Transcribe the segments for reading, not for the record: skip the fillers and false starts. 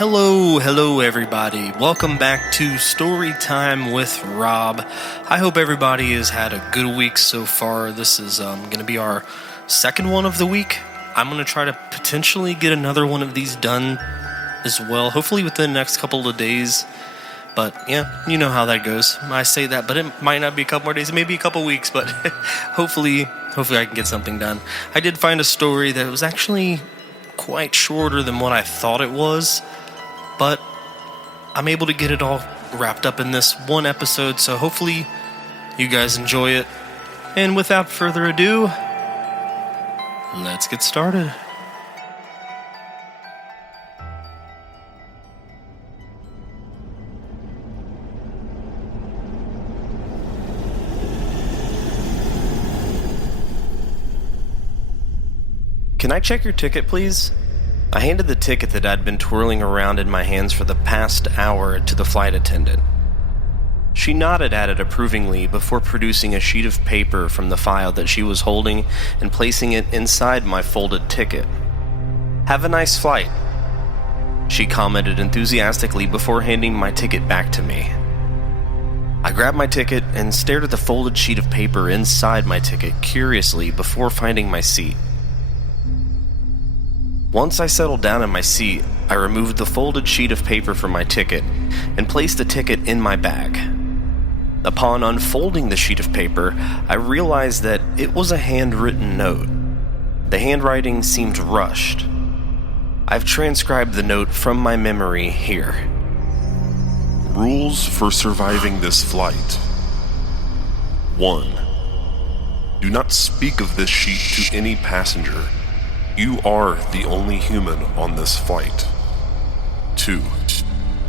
Hello everybody. Welcome back to Story Time with Rob. I hope everybody has had a good week so far. This is going to be our second one of the week. I'm going to try to potentially get another one of these done as well, hopefully within the next couple of days. But yeah, you know how that goes. I say that, but it might not be a couple more days, it may be a couple weeks, but hopefully I can get something done. I did find a story that was actually quite shorter than what I thought it was, but I'm able to get it all wrapped up in this one episode, so hopefully you guys enjoy it. And without further ado, let's get started. Can I check your ticket, please? I handed the ticket that I'd been twirling around in my hands for the past hour to the flight attendant. She nodded at it approvingly before producing a sheet of paper from the file that she was holding and placing it inside my folded ticket. "Have a nice flight," she commented enthusiastically before handing my ticket back to me. I grabbed my ticket and stared at the folded sheet of paper inside my ticket curiously before finding my seat. Once I settled down in my seat, I removed the folded sheet of paper from my ticket and placed the ticket in my bag. Upon unfolding the sheet of paper, I realized that it was a handwritten note. The handwriting seemed rushed. I've transcribed the note from my memory here. Rules for surviving this flight. 1. Do not speak of this sheet to any passenger. You are the only human on this flight. 2.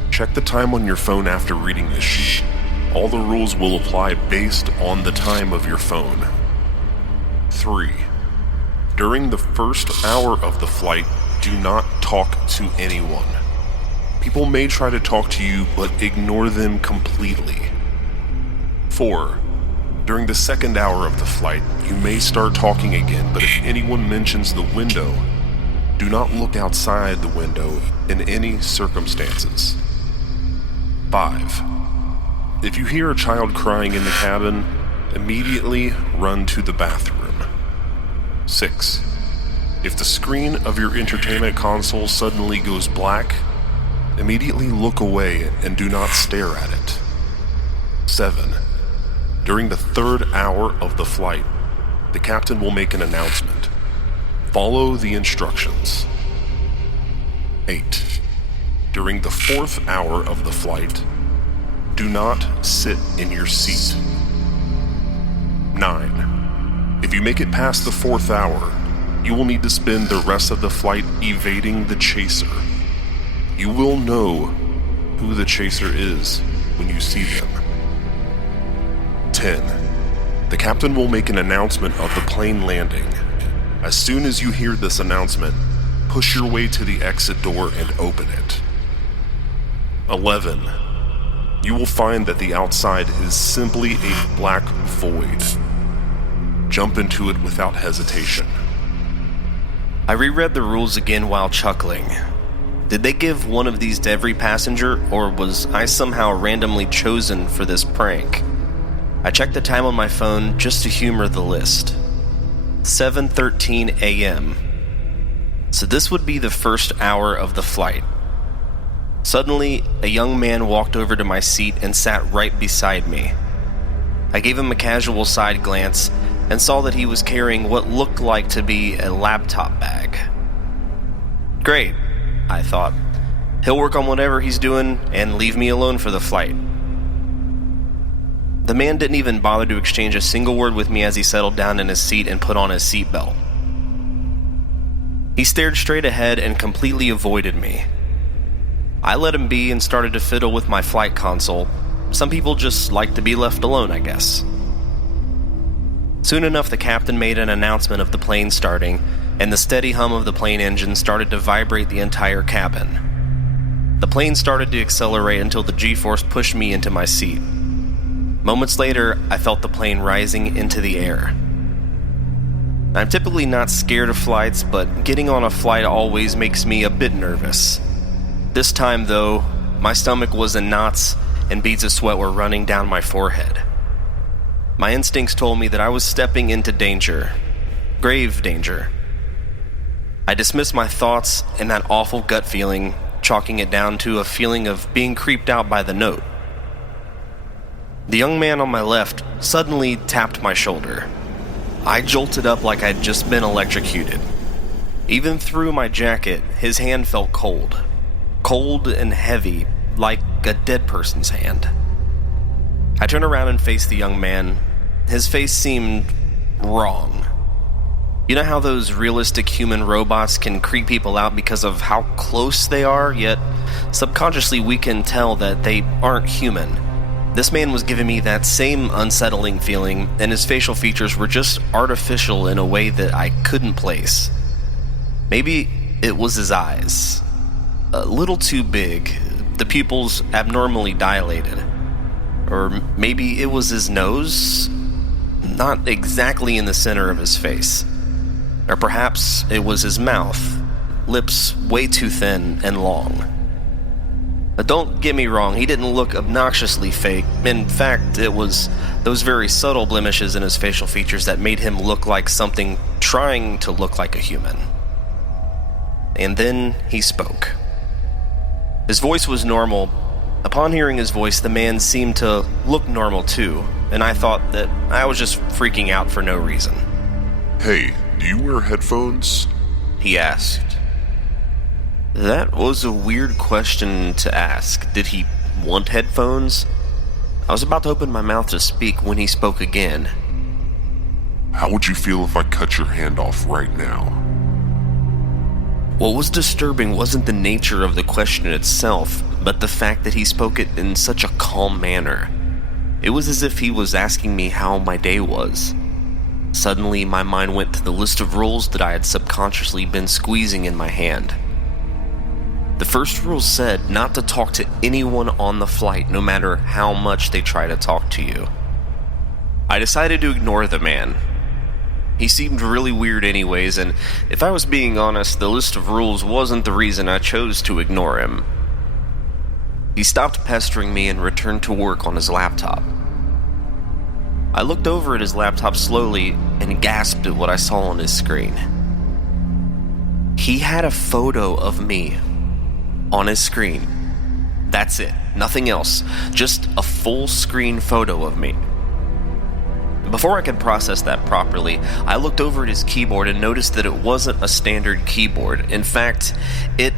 Check the time on your phone after reading this sheet. All the rules will apply based on the time of your phone. 3. During the first hour of the flight, do not talk to anyone. People may try to talk to you, but ignore them completely. 4. During the second hour of the flight, you may start talking again, but if anyone mentions the window, do not look outside the window in any circumstances. 5. If you hear a child crying in the cabin, immediately run to the bathroom. 6. If the screen of your entertainment console suddenly goes black, immediately look away and do not stare at it. 7. During the third hour of the flight, the captain will make an announcement. Follow the instructions. 8. During the fourth hour of the flight, do not sit in your seat. 9. If you make it past the fourth hour, you will need to spend the rest of the flight evading the chaser. You will know who the chaser is when you see them. 10. The captain will make an announcement of the plane landing. As soon as you hear this announcement, push your way to the exit door and open it. 11. You will find that the outside is simply a black void. Jump into it without hesitation. I reread the rules again while chuckling. Did they give one of these to every passenger, or was I somehow randomly chosen for this prank? I checked the time on my phone just to humor the list. 7:13 a.m. So this would be the first hour of the flight. Suddenly, a young man walked over to my seat and sat right beside me. I gave him a casual side glance and saw that he was carrying what looked like to be a laptop bag. Great, I thought. He'll work on whatever he's doing and leave me alone for the flight. The man didn't even bother to exchange a single word with me as he settled down in his seat and put on his seatbelt. He stared straight ahead and completely avoided me. I let him be and started to fiddle with my flight console. Some people just like to be left alone, I guess. Soon enough, the captain made an announcement of the plane starting, and the steady hum of the plane engine started to vibrate the entire cabin. The plane started to accelerate until the G-force pushed me into my seat. Moments later, I felt the plane rising into the air. I'm typically not scared of flights, but getting on a flight always makes me a bit nervous. This time, though, my stomach was in knots and beads of sweat were running down my forehead. My instincts told me that I was stepping into danger. Grave danger. I dismissed my thoughts and that awful gut feeling, chalking it down to a feeling of being creeped out by the note. The young man on my left suddenly tapped my shoulder. I jolted up like I'd just been electrocuted. Even through my jacket, his hand felt cold. Cold and heavy, like a dead person's hand. I turned around and faced the young man. His face seemed wrong. You know how those realistic human robots can creep people out because of how close they are, yet subconsciously we can tell that they aren't human. This man was giving me that same unsettling feeling, and his facial features were just artificial in a way that I couldn't place. Maybe it was his eyes. A little too big, the pupils abnormally dilated. Or maybe it was his nose, not exactly in the center of his face. Or perhaps it was his mouth, lips way too thin and long. But don't get me wrong, he didn't look obnoxiously fake. In fact, it was those very subtle blemishes in his facial features that made him look like something trying to look like a human. And then he spoke. His voice was normal. Upon hearing his voice, the man seemed to look normal too, and I thought that I was just freaking out for no reason. Hey, do you wear headphones? He asked. That was a weird question to ask. Did he want headphones? I was about to open my mouth to speak when he spoke again. How would you feel if I cut your hand off right now? What was disturbing wasn't the nature of the question itself, but the fact that he spoke it in such a calm manner. It was as if he was asking me how my day was. Suddenly, my mind went to the list of rules that I had subconsciously been squeezing in my hand. The first rule said not to talk to anyone on the flight, no matter how much they try to talk to you. I decided to ignore the man. He seemed really weird anyways, and if I was being honest, the list of rules wasn't the reason I chose to ignore him. He stopped pestering me and returned to work on his laptop. I looked over at his laptop slowly and gasped at what I saw on his screen. He had a photo of me on his screen. That's it. Nothing else. Just a full screen photo of me. Before I could process that properly, I looked over at his keyboard and noticed that it wasn't a standard keyboard. In fact, it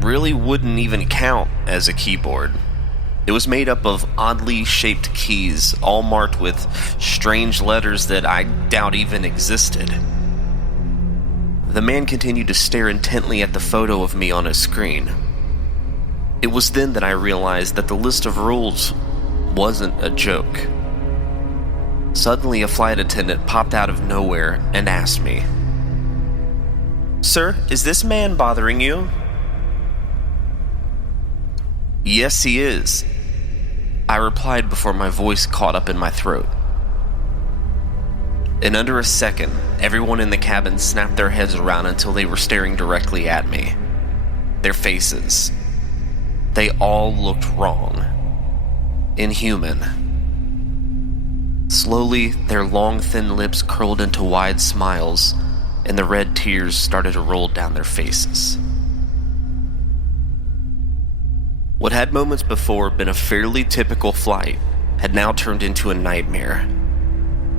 really wouldn't even count as a keyboard. It was made up of oddly shaped keys, all marked with strange letters that I doubt even existed. The man continued to stare intently at the photo of me on his screen. It was then that I realized that the list of rules wasn't a joke. Suddenly, a flight attendant popped out of nowhere and asked me, "Sir, is this man bothering you?" "Yes, he is," I replied before my voice caught up in my throat. In under a second, everyone in the cabin snapped their heads around until they were staring directly at me. Their faces. They all looked wrong. Inhuman. Slowly, their long, thin lips curled into wide smiles, and the red tears started to roll down their faces. What had moments before been a fairly typical flight had now turned into a nightmare.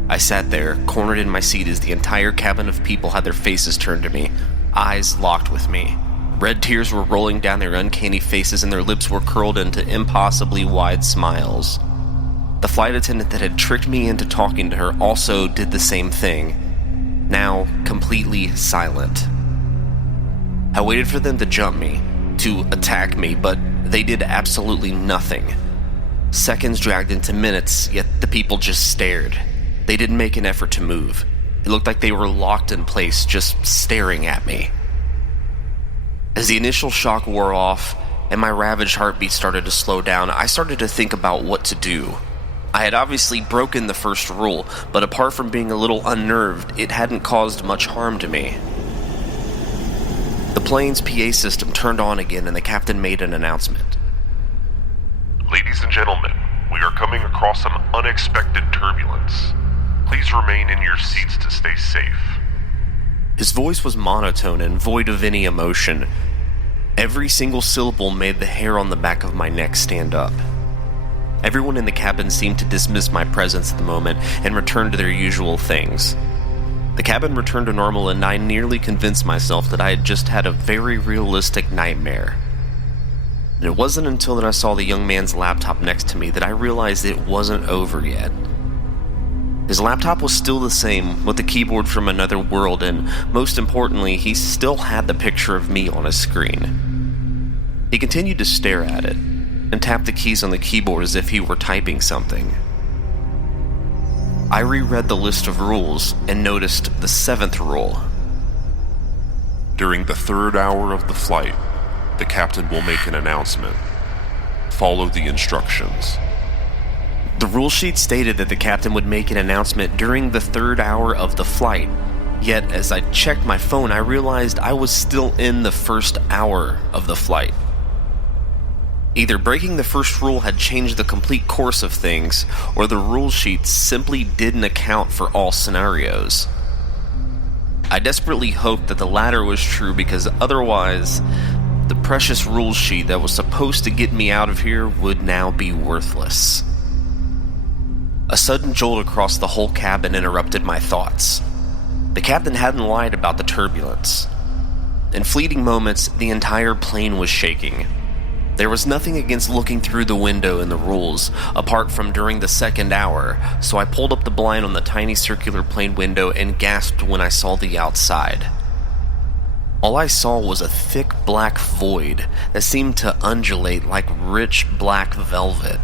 I sat there, cornered in my seat as the entire cabin of people had their faces turned to me, eyes locked with me. Red tears were rolling down their uncanny faces and their lips were curled into impossibly wide smiles. The flight attendant that had tricked me into talking to her also did the same thing, now completely silent. I waited for them to jump me, to attack me, but they did absolutely nothing. Seconds dragged into minutes, yet the people just stared. They didn't make an effort to move. It looked like they were locked in place, just staring at me. As the initial shock wore off, and my ravaged heartbeat started to slow down, I started to think about what to do. I had obviously broken the first rule, but apart from being a little unnerved, it hadn't caused much harm to me. The plane's PA system turned on again and the captain made an announcement. Ladies and gentlemen, we are coming across some unexpected turbulence. Please remain in your seats to stay safe. His voice was monotone and void of any emotion. Every single syllable made the hair on the back of my neck stand up. Everyone in the cabin seemed to dismiss my presence at the moment and return to their usual things. The cabin returned to normal and I nearly convinced myself that I had just had a very realistic nightmare. And it wasn't until that I saw the young man's laptop next to me that I realized it wasn't over yet. His laptop was still the same, with the keyboard from another world, and most importantly, he still had the picture of me on his screen. He continued to stare at it, and tap the keys on the keyboard as if he were typing something. I reread the list of rules and noticed the 7th rule. During the 3rd hour of the flight, the captain will make an announcement. Follow the instructions. The rule sheet stated that the captain would make an announcement during the 3rd hour of the flight. Yet, as I checked my phone, I realized I was still in the 1st hour of the flight. Either breaking the first rule had changed the complete course of things, or the rule sheet simply didn't account for all scenarios. I desperately hoped that the latter was true because otherwise, the precious rule sheet that was supposed to get me out of here would now be worthless. A sudden jolt across the whole cabin interrupted my thoughts. The captain hadn't lied about the turbulence. In fleeting moments, the entire plane was shaking. There was nothing against looking through the window in the rules, apart from during the 2nd hour, so I pulled up the blind on the tiny circular plane window and gasped when I saw the outside. All I saw was a thick black void that seemed to undulate like rich black velvet.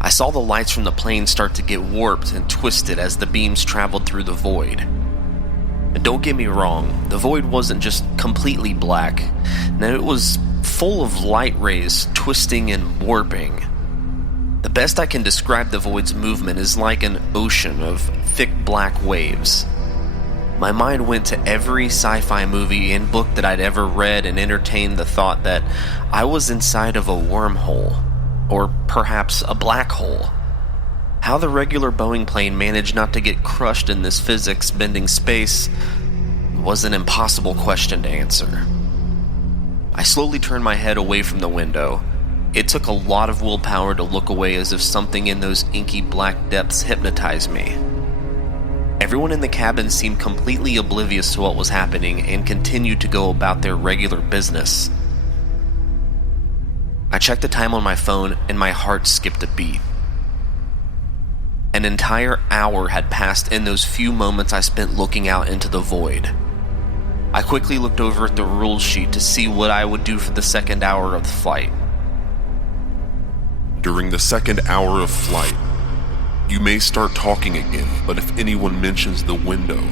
I saw the lights from the plane start to get warped and twisted as the beams traveled through the void. And don't get me wrong, the void wasn't just completely black, and it was full of light rays twisting and warping. The best I can describe the void's movement is like an ocean of thick black waves. My mind went to every sci-fi movie and book that I'd ever read and entertained the thought that I was inside of a wormhole, or perhaps a black hole. How the regular Boeing plane managed not to get crushed in this physics-bending space was an impossible question to answer. I slowly turned my head away from the window. It took a lot of willpower to look away as if something in those inky black depths hypnotized me. Everyone in the cabin seemed completely oblivious to what was happening and continued to go about their regular business. I checked the time on my phone and my heart skipped a beat. An entire hour had passed in those few moments I spent looking out into the void. I quickly looked over at the rules sheet to see what I would do for the 2nd hour of the flight. During the 2nd hour of flight, you may start talking again, but if anyone mentions the window,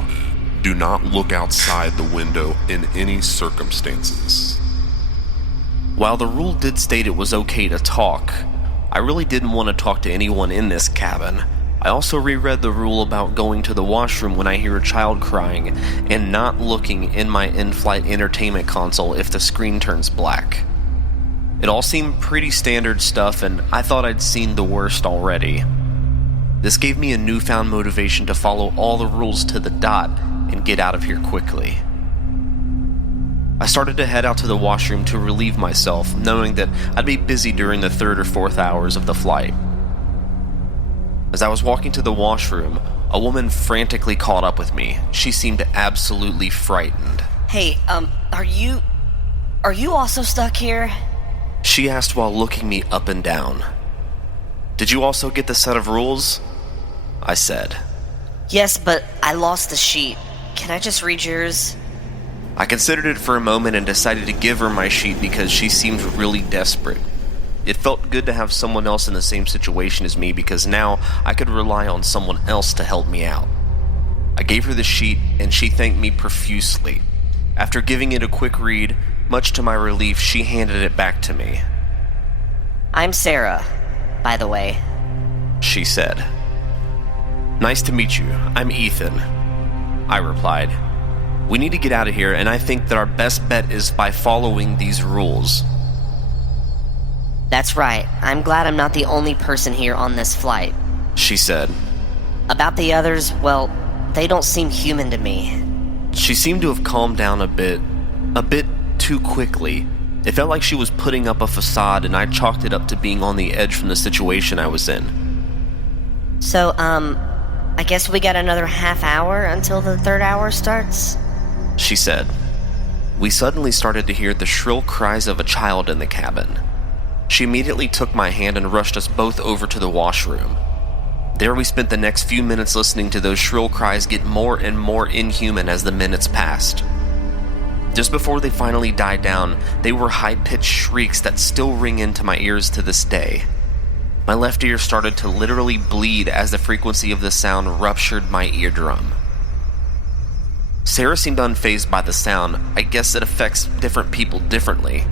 do not look outside the window in any circumstances. While the rule did state it was okay to talk, I really didn't want to talk to anyone in this cabin. I also reread the rule about going to the washroom when I hear a child crying and not looking in my in-flight entertainment console if the screen turns black. It all seemed pretty standard stuff and I thought I'd seen the worst already. This gave me a newfound motivation to follow all the rules to the dot and get out of here quickly. I started to head out to the washroom to relieve myself, knowing that I'd be busy during the 3rd or 4th hours of the flight. As I was walking to the washroom, a woman frantically caught up with me. She seemed absolutely frightened. Hey, are you also stuck here? She asked while looking me up and down. Did you also get the set of rules? I said. Yes, but I lost the sheet. Can I just read yours? I considered it for a moment and decided to give her my sheet because she seemed really desperate. It felt good to have someone else in the same situation as me because now I could rely on someone else to help me out. I gave her the sheet and she thanked me profusely. After giving it a quick read, much to my relief, she handed it back to me. I'm Sarah, by the way, she said. Nice to meet you. I'm Ethan, I replied. We need to get out of here, and I think that our best bet is by following these rules. That's right. I'm glad I'm not the only person here on this flight. She said. About the others, well, they don't seem human to me. She seemed to have calmed down a bit too quickly. It felt like she was putting up a facade, and I chalked it up to being on the edge from the situation I was in. So, I guess we got another half hour until the third hour starts? She said. We suddenly started to hear the shrill cries of a child in the cabin. She immediately took my hand and rushed us both over to the washroom. There we spent the next few minutes listening to those shrill cries get more and more inhuman as the minutes passed. Just before they finally died down, they were high-pitched shrieks that still ring into my ears to this day. My left ear started to literally bleed as the frequency of the sound ruptured my eardrum. Sarah seemed unfazed by the sound. I guess it affects different people differently.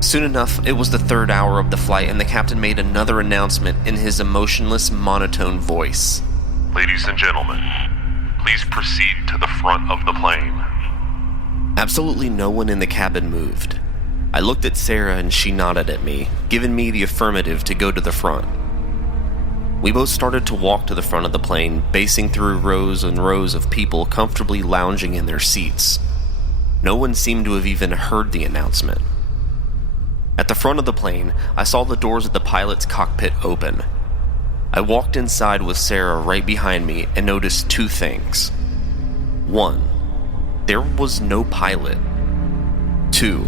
Soon enough, it was the third hour of the flight, and the captain made another announcement in his emotionless, monotone voice. Ladies and gentlemen, please proceed to the front of the plane. Absolutely no one in the cabin moved. I looked at Sarah and she nodded at me, giving me the affirmative to go to the front. We both started to walk to the front of the plane, basing through rows and rows of people comfortably lounging in their seats. No one seemed to have even heard the announcement. At the front of the plane, I saw the doors of the pilot's cockpit open. I walked inside with Sarah right behind me and noticed two things. 1. There was no pilot. 2.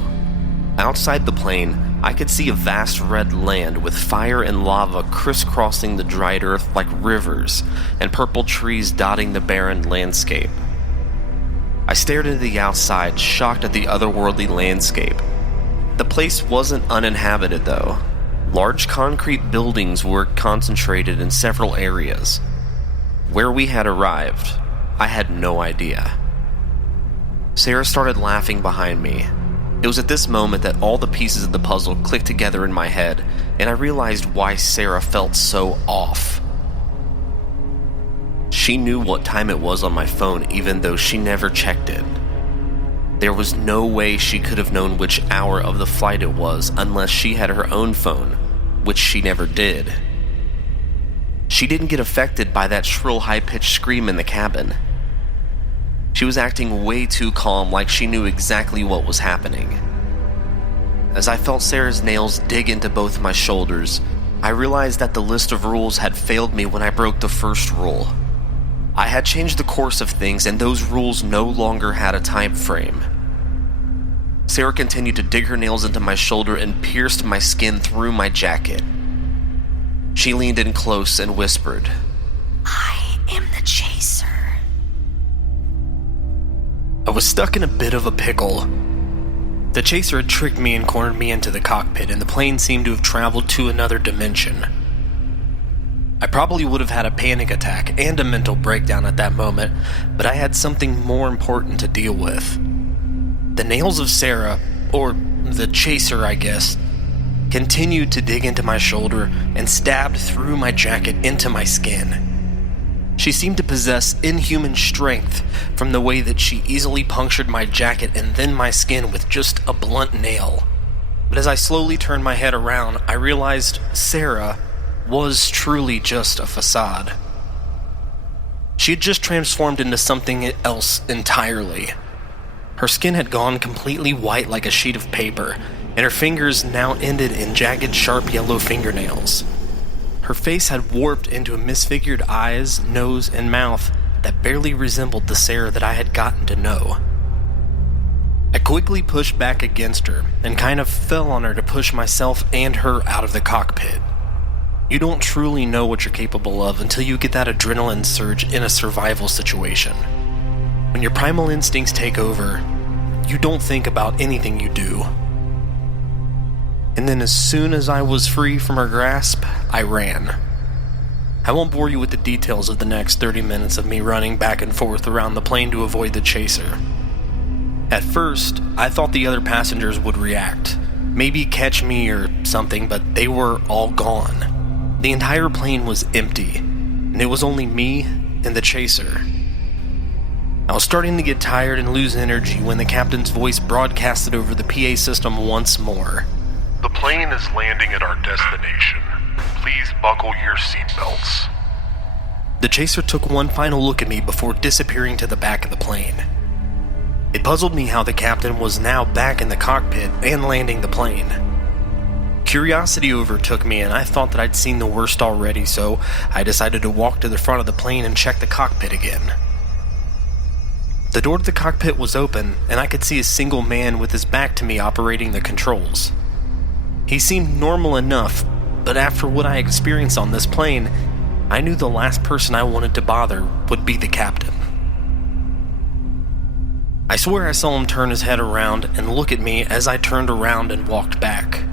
Outside the plane, I could see a vast red land with fire and lava crisscrossing the dried earth like rivers, and purple trees dotting the barren landscape. I stared into the outside, shocked at the otherworldly landscape. The place wasn't uninhabited, though. Large concrete buildings were concentrated in several areas. Where we had arrived, I had no idea. Sarah started laughing behind me. It was at this moment that all the pieces of the puzzle clicked together in my head, and I realized why Sarah felt so off. She knew what time it was on my phone, even though she never checked it. There was no way she could have known which hour of the flight it was unless she had her own phone, which she never did. She didn't get affected by that shrill, high-pitched scream in the cabin. She was acting way too calm, like she knew exactly what was happening. As I felt Sarah's nails dig into both my shoulders, I realized that the list of rules had failed me when I broke the first rule. I had changed the course of things, and those rules no longer had a time frame. Sarah continued to dig her nails into my shoulder and pierced my skin through my jacket. She leaned in close and whispered, I am the chaser. I was stuck in a bit of a pickle. The chaser had tricked me and cornered me into the cockpit, and the plane seemed to have traveled to another dimension. I probably would have had a panic attack and a mental breakdown at that moment, but I had something more important to deal with. The nails of Sarah, or the chaser I guess, continued to dig into my shoulder and stabbed through my jacket into my skin. She seemed to possess inhuman strength from the way that she easily punctured my jacket and then my skin with just a blunt nail. But as I slowly turned my head around, I realized Sarah was truly just a facade. She had just transformed into something else entirely. Her skin had gone completely white like a sheet of paper, and her fingers now ended in jagged, sharp yellow fingernails. Her face had warped into misfigured eyes, nose, and mouth that barely resembled the Sarah that I had gotten to know. I quickly pushed back against her and kind of fell on her to push myself and her out of the cockpit. You don't truly know what you're capable of until you get that adrenaline surge in a survival situation. When your primal instincts take over, you don't think about anything you do. And then as soon as I was free from her grasp, I ran. I won't bore you with the details of the next 30 minutes of me running back and forth around the plane to avoid the chaser. At first, I thought the other passengers would react, maybe catch me or something, but they were all gone. The entire plane was empty, and it was only me and the chaser. I was starting to get tired and lose energy when the captain's voice broadcasted over the PA system once more. The plane is landing at our destination. Please buckle your seatbelts. The chaser took one final look at me before disappearing to the back of the plane. It puzzled me how the captain was now back in the cockpit and landing the plane. Curiosity overtook me, and I thought that I'd seen the worst already, so I decided to walk to the front of the plane and check the cockpit again. The door to the cockpit was open, and I could see a single man with his back to me operating the controls. He seemed normal enough, but after what I experienced on this plane, I knew the last person I wanted to bother would be the captain. I swear I saw him turn his head around and look at me as I turned around and walked back.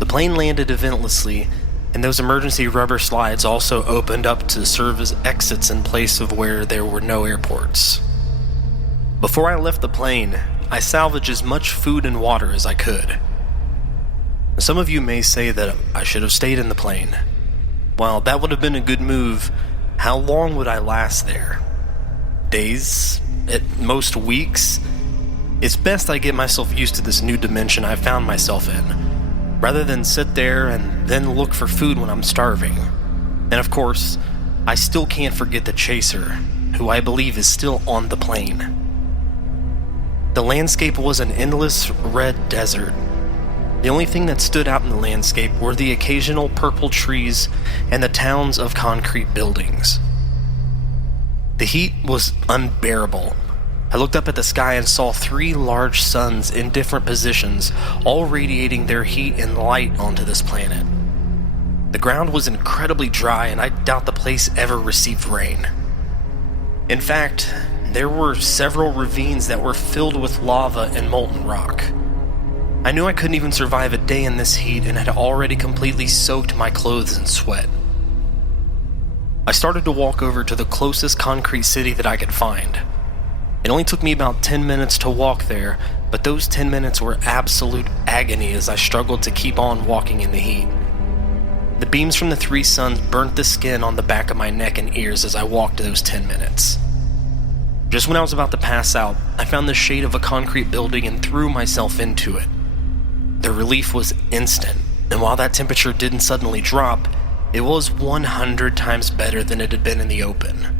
The plane landed eventlessly, and those emergency rubber slides also opened up to serve as exits in place of where there were no airports. Before I left the plane, I salvaged as much food and water as I could. Some of you may say that I should have stayed in the plane. While that would have been a good move, how long would I last there? Days? At most weeks? It's best I get myself used to this new dimension I found myself in, rather than sit there and then look for food when I'm starving. And of course, I still can't forget the chaser, who I believe is still on the plane. The landscape was an endless red desert. The only thing that stood out in the landscape were the occasional purple trees and the towns of concrete buildings. The heat was unbearable. I looked up at the sky and saw 3 large suns in different positions, all radiating their heat and light onto this planet. The ground was incredibly dry, and I doubt the place ever received rain. In fact, there were several ravines that were filled with lava and molten rock. I knew I couldn't even survive a day in this heat and had already completely soaked my clothes in sweat. I started to walk over to the closest concrete city that I could find. It only took me about 10 minutes to walk there, but those 10 minutes were absolute agony as I struggled to keep on walking in the heat. The beams from the 3 suns burnt the skin on the back of my neck and ears as I walked those 10 minutes. Just when I was about to pass out, I found the shade of a concrete building and threw myself into it. The relief was instant, and while that temperature didn't suddenly drop, it was 100 times better than it had been in the open.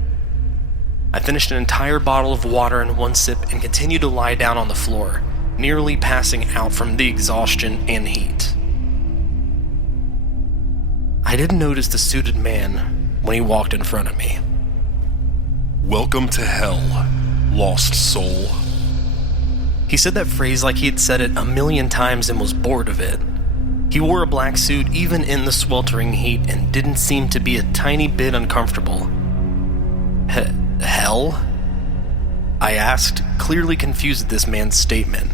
I finished an entire bottle of water in one sip and continued to lie down on the floor, nearly passing out from the exhaustion and heat. I didn't notice the suited man when he walked in front of me. Welcome to hell, lost soul. He said that phrase like he had said it a million times and was bored of it. He wore a black suit even in the sweltering heat and didn't seem to be a tiny bit uncomfortable. Hell? I asked, clearly confused at this man's statement.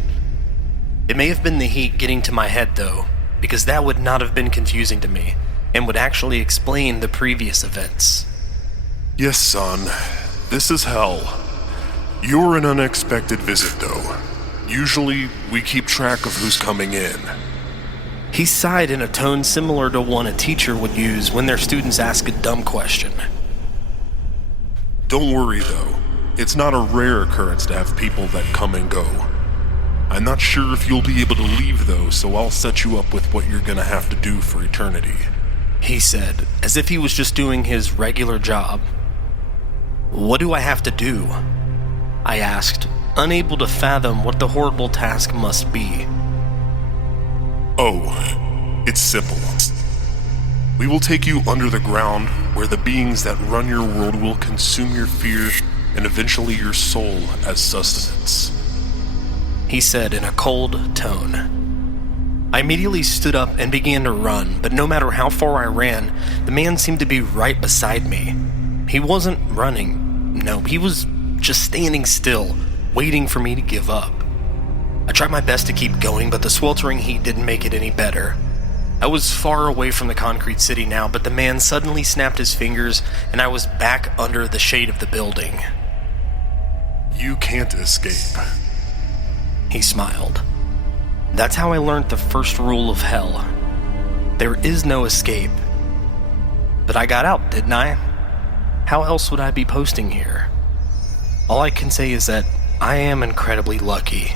It may have been the heat getting to my head though, because that would not have been confusing to me, and would actually explain the previous events. Yes, son, this is hell. You're an unexpected visit though. Usually, we keep track of who's coming in. He sighed in a tone similar to one a teacher would use when their students ask a dumb question. Don't worry though, it's not a rare occurrence to have people that come and go. I'm not sure if you'll be able to leave though, so I'll set you up with what you're gonna have to do for eternity. He said, as if he was just doing his regular job. What do I have to do? I asked, unable to fathom what the horrible task must be. Oh, it's simple. We will take you under the ground where the beings that run your world will consume your fear and eventually your soul as sustenance. He said in a cold tone. I immediately stood up and began to run, but no matter how far I ran, the man seemed to be right beside me. He wasn't running. No, he was just standing still, waiting for me to give up. I tried my best to keep going, but the sweltering heat didn't make it any better. I was far away from the concrete city now, but the man suddenly snapped his fingers, and I was back under the shade of the building. You can't escape. He smiled. That's how I learned the first rule of hell. There is no escape. But I got out, didn't I? How else would I be posting here? All I can say is that I am incredibly lucky.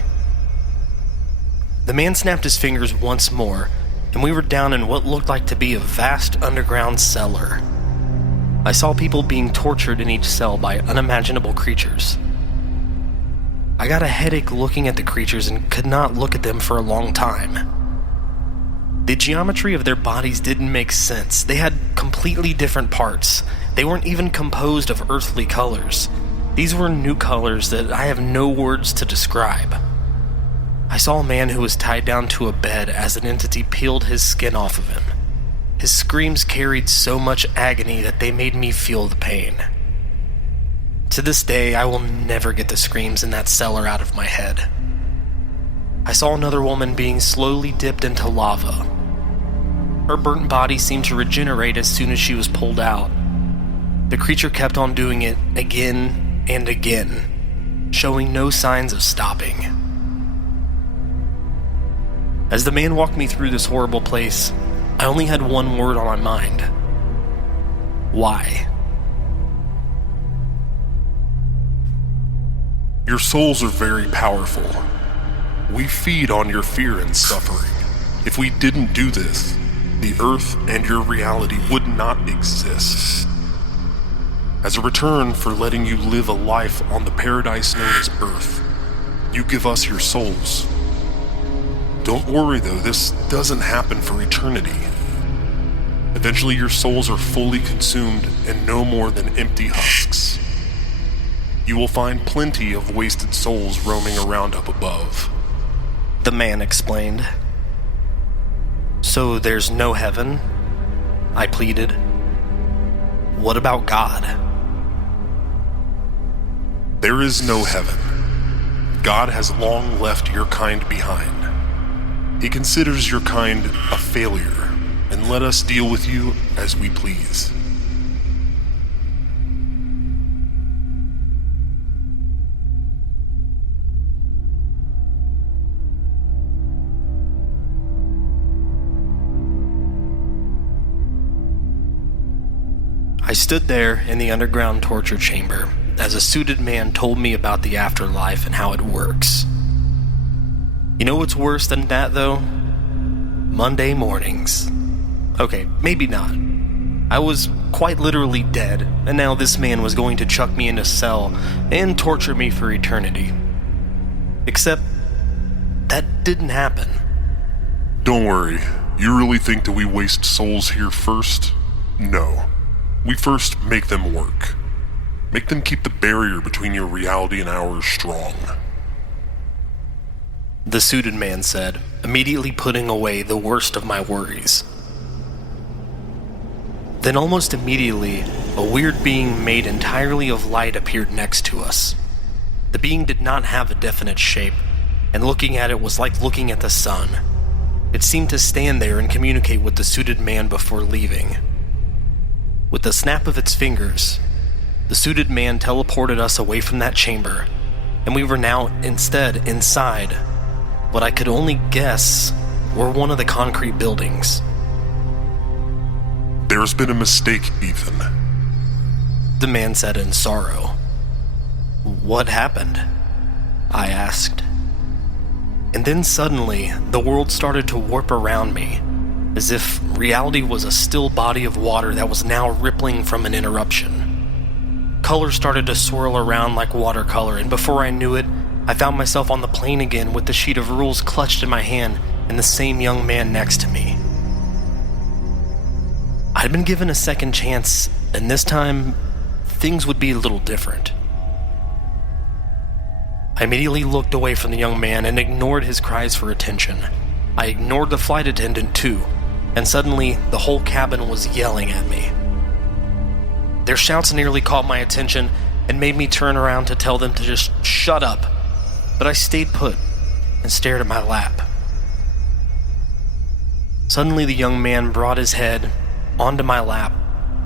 The man snapped his fingers once more, and we were down in what looked like to be a vast underground cellar. I saw people being tortured in each cell by unimaginable creatures. I got a headache looking at the creatures and could not look at them for a long time. The geometry of their bodies didn't make sense. They had completely different parts. They weren't even composed of earthly colors. These were new colors that I have no words to describe. I saw a man who was tied down to a bed as an entity peeled his skin off of him. His screams carried so much agony that they made me feel the pain. To this day, I will never get the screams in that cellar out of my head. I saw another woman being slowly dipped into lava. Her burnt body seemed to regenerate as soon as she was pulled out. The creature kept on doing it again and again, showing no signs of stopping. As the man walked me through this horrible place, I only had one word on my mind. Why? Your souls are very powerful. We feed on your fear and suffering. If we didn't do this, the earth and your reality would not exist. As a return for letting you live a life on the paradise known as Earth, you give us your souls. Don't worry though, this doesn't happen for eternity. Eventually your souls are fully consumed and no more than empty husks. You will find plenty of wasted souls roaming around up above. The man explained. So there's no heaven? I pleaded. What about God? There is no heaven. God has long left your kind behind. He considers your kind a failure, and let us deal with you as we please. I stood there in the underground torture chamber as a suited man told me about the afterlife and how it works. You know what's worse than that, though? Monday mornings. Okay, maybe not. I was quite literally dead, and now this man was going to chuck me in a cell and torture me for eternity. Except, that didn't happen. Don't worry. You really think that we waste souls here first? No. We first make them work. Make them keep the barrier between your reality and ours strong. The suited man said, immediately putting away the worst of my worries. Then almost immediately, a weird being made entirely of light appeared next to us. The being did not have a definite shape, and looking at it was like looking at the sun. It seemed to stand there and communicate with the suited man before leaving. With the snap of its fingers, the suited man teleported us away from that chamber, and we were now instead inside what I could only guess were one of the concrete buildings. There's been a mistake, Ethan. The man said in sorrow. What happened? I asked. And then suddenly, the world started to warp around me, as if reality was a still body of water that was now rippling from an interruption. Color started to swirl around like watercolor, and before I knew it, I found myself on the plane again with the sheet of rules clutched in my hand and the same young man next to me. I'd been given a second chance, and this time, things would be a little different. I immediately looked away from the young man and ignored his cries for attention. I ignored the flight attendant too, and suddenly the whole cabin was yelling at me. Their shouts nearly caught my attention and made me turn around to tell them to just shut up, but I stayed put and stared at my lap. Suddenly the young man brought his head onto my lap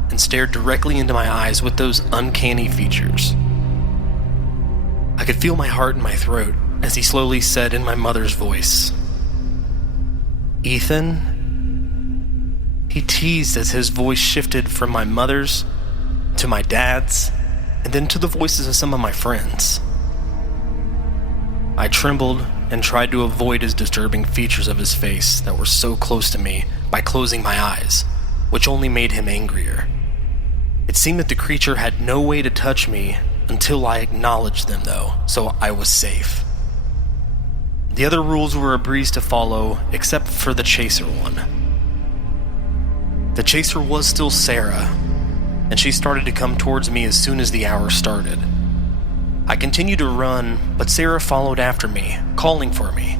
and stared directly into my eyes with those uncanny features. I could feel my heart in my throat as he slowly said in my mother's voice, "Ethan?" He teased as his voice shifted from my mother's to my dad's and then to the voices of some of my friends. I trembled and tried to avoid his disturbing features of his face that were so close to me by closing my eyes, which only made him angrier. It seemed that the creature had no way to touch me until I acknowledged them, though, so I was safe. The other rules were a breeze to follow, except for the chaser one. The chaser was still Sarah, and she started to come towards me as soon as the hour started. I continued to run, but Sarah followed after me, calling for me.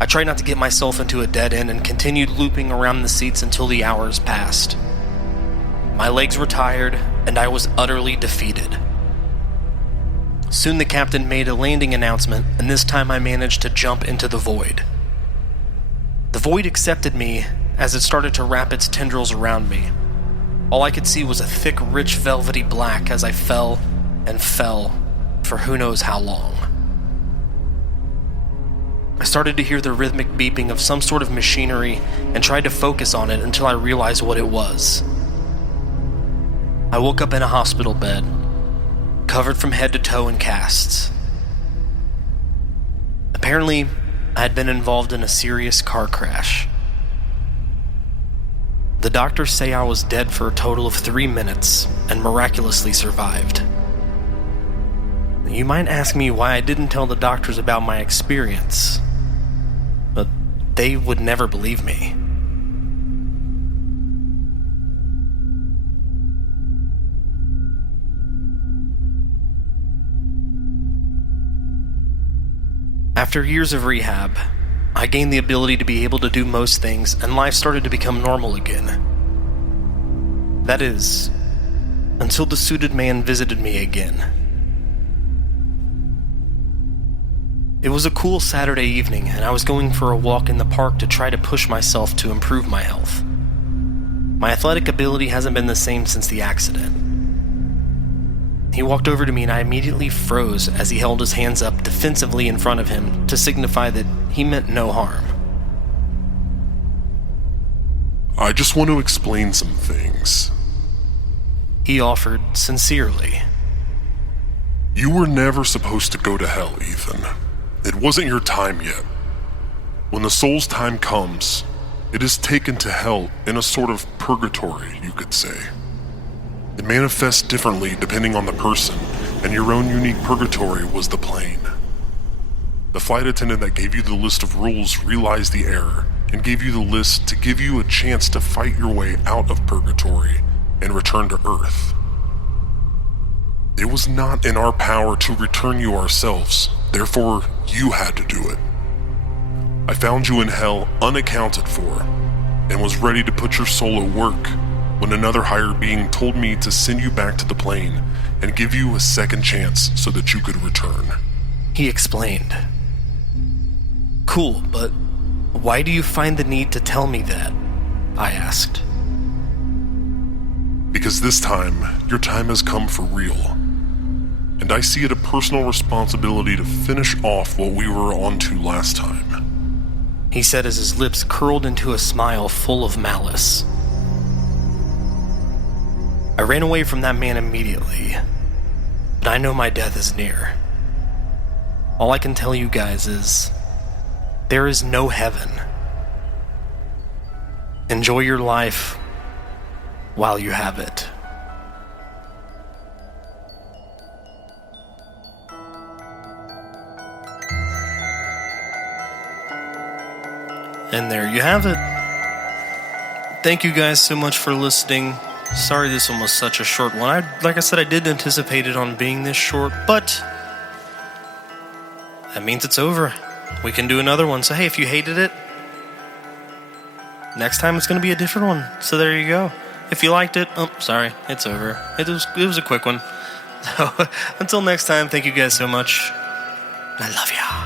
I tried not to get myself into a dead end and continued looping around the seats until the hours passed. My legs were tired, and I was utterly defeated. Soon the captain made a landing announcement, and this time I managed to jump into the void. The void accepted me as it started to wrap its tendrils around me. All I could see was a thick, rich, velvety black as I fell and fell for who knows how long. I started to hear the rhythmic beeping of some sort of machinery and tried to focus on it until I realized what it was. I woke up in a hospital bed, covered from head to toe in casts. Apparently, I had been involved in a serious car crash. The doctors say I was dead for a total of 3 minutes and miraculously survived. You might ask me why I didn't tell the doctors about my experience, but they would never believe me. After years of rehab, I gained the ability to be able to do most things, and life started to become normal again. That is, until the suited man visited me again. It was a cool Saturday evening, and I was going for a walk in the park to try to push myself to improve my health. My athletic ability hasn't been the same since the accident. He walked over to me and I immediately froze as he held his hands up defensively in front of him to signify that he meant no harm. I just want to explain some things. He offered sincerely. You were never supposed to go to hell, Ethan. It wasn't your time yet. When the soul's time comes, it is taken to hell in a sort of purgatory, you could say. It manifests differently depending on the person, and your own unique purgatory was the plane. The flight attendant that gave you the list of rules realized the error and gave you the list to give you a chance to fight your way out of purgatory and return to Earth. It was not in our power to return you ourselves, therefore you had to do it. I found you in hell unaccounted for, and was ready to put your soul at work when another higher being told me to send you back to the plane and give you a second chance so that you could return. He explained. Cool, but why do you find the need to tell me that? I asked. Because this time, your time has come for real. And I see it a personal responsibility to finish off what we were on to last time. He said as his lips curled into a smile full of malice. I ran away from that man immediately, but I know my death is near. All I can tell you guys is, there is no heaven. Enjoy your life while you have it. And there you have it. Thank you guys so much for listening. Sorry this one was such a short one. Like I said, I did anticipate it on being this short, but that means it's over. We can do another one. So hey, if you hated it, next time it's going to be a different one. So there you go. If you liked it, sorry, it's over. It was a quick one. So until next time, thank you guys so much. I love ya.